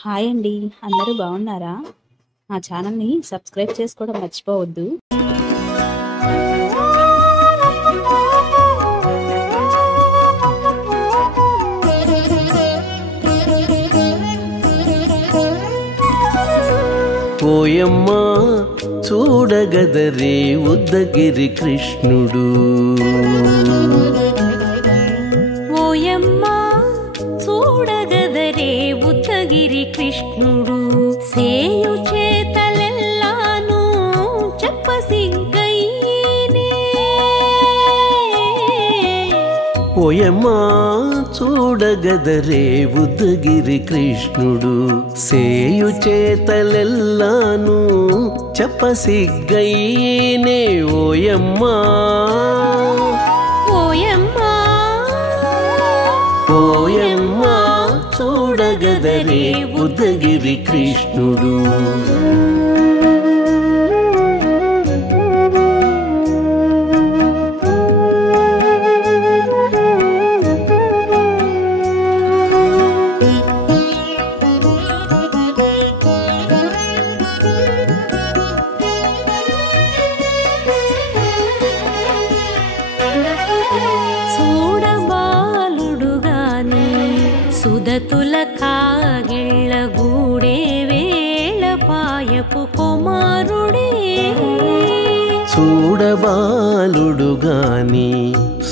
Hi అండి. అందరూ బాగున్నారా? మా ఛానల్‌ని సబ్స్క్రైబ్ చేసుకోవడం మర్చిపోవద్దు. ఓయమ్మా చూడగదరే ఉద్దగిరి కృష్ణుడు. ఓయమ్మా చూడగదరే ఉద్దగిరి కృష్ణుడు. సేయు చేతలెల్లాను చెప్పసిగ్గైనే. ఓయమ్మా చూడగదరే ఉద్దగిరి కృష్ణుడు. సేయు చేతలెల్లాను చెప్పసిగ్గైనే. ఓయమ్మా ఓయమ్మా ఓయమ్మా చూడగదరే ఉద్దగిరి కృష్ణుడు. చూడబాలుడుగాని సుదతుల కాగిళ్ళ గూడే వేళ పాయపు కుమారుడే. చూడబాలుడుగాని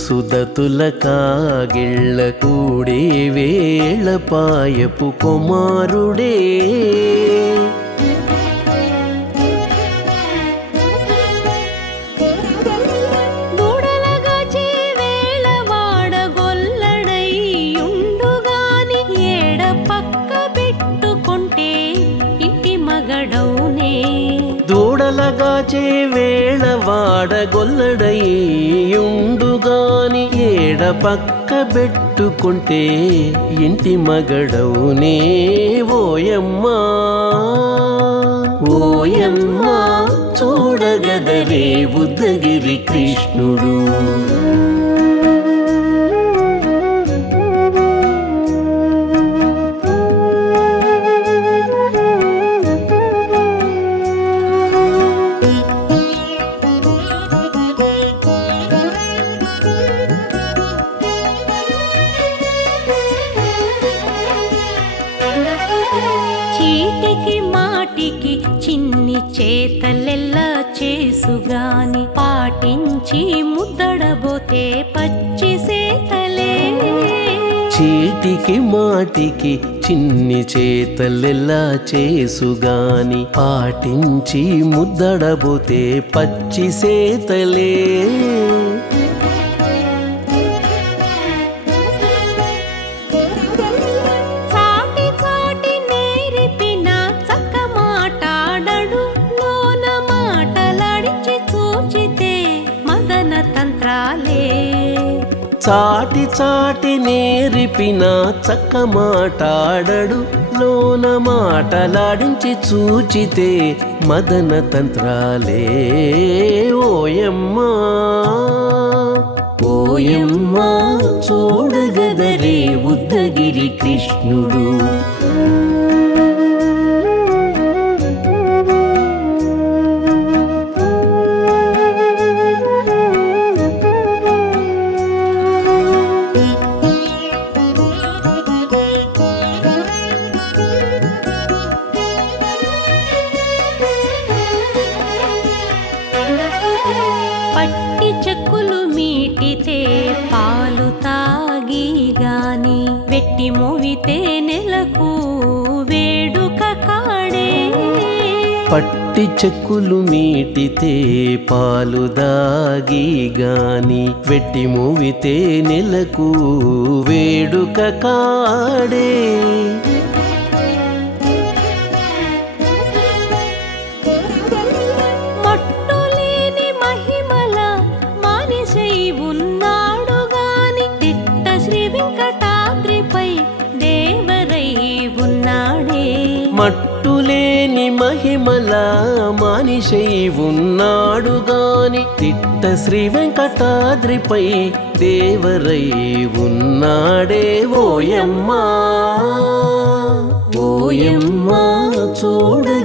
సుదతుల కాగిళ్ళ కూడే వేళ పాయపు కుమారుడే. దూడలగాచే వేళ వాడగొల్లడైయుండుగాని ఏడ పక్క పెట్టుకుంటే ఇంటి మగడౌనే. దూడలగాచే వేళ వాడగొల్లడైయుండుగాని ఏడ పక్క పెట్టుకుంటే ఇంటి మగడవునే. ఓయమ్మా ఓయమ్మా చూడగదరే ఉద్దగిరి కృష్ణుడు. చీటికి మాటికి చిన్ని చేతలెల్లా చేసుగాని పాటించి ముద్దడబోతే పచ్చి సేతలే. చీటికి మాటికి చిన్ని చేతలెల్లా చేసుగాని పాటించి ముద్దడబోతే పచ్చి సేతలే. చాటి చాటి నేర్పిన చక్క మాటాడడు లోన మాటలాడించి చూచితే మదన తంత్రాలే. చాటి చాటి నేర్పిన చక్క మాటాడడు లోన మాటలాడించి చూచితే మదన తంత్రాలే. ఓయమ్మా ఓయమ్మా చూడగదరే ఉద్దగిరి కృష్ణుడు. పట్టి చెక్కులు మీటితే పాలు తాగి గాని వెట్టి మోవితే నెలకు వేడుక కాడే. పట్టి చెక్కులు మీటితే పాలు దాగి గాని వెట్టి మూవితే నెలకు వేడుక కాడే. మట్టులేని మహిమల మానిషై ఉన్నాడు గాని తిట్ట శ్రీ వెంకటాద్రిపై దేవరై ఉన్నాడే. మట్టులేని మహిమల మానిషై ఉన్నాడు గాని తిట్ట శ్రీ వెంకటాద్రిపై దేవరై ఉన్నాడే. ఓయమ్మా ఓ ఓయమ్మ చూడగా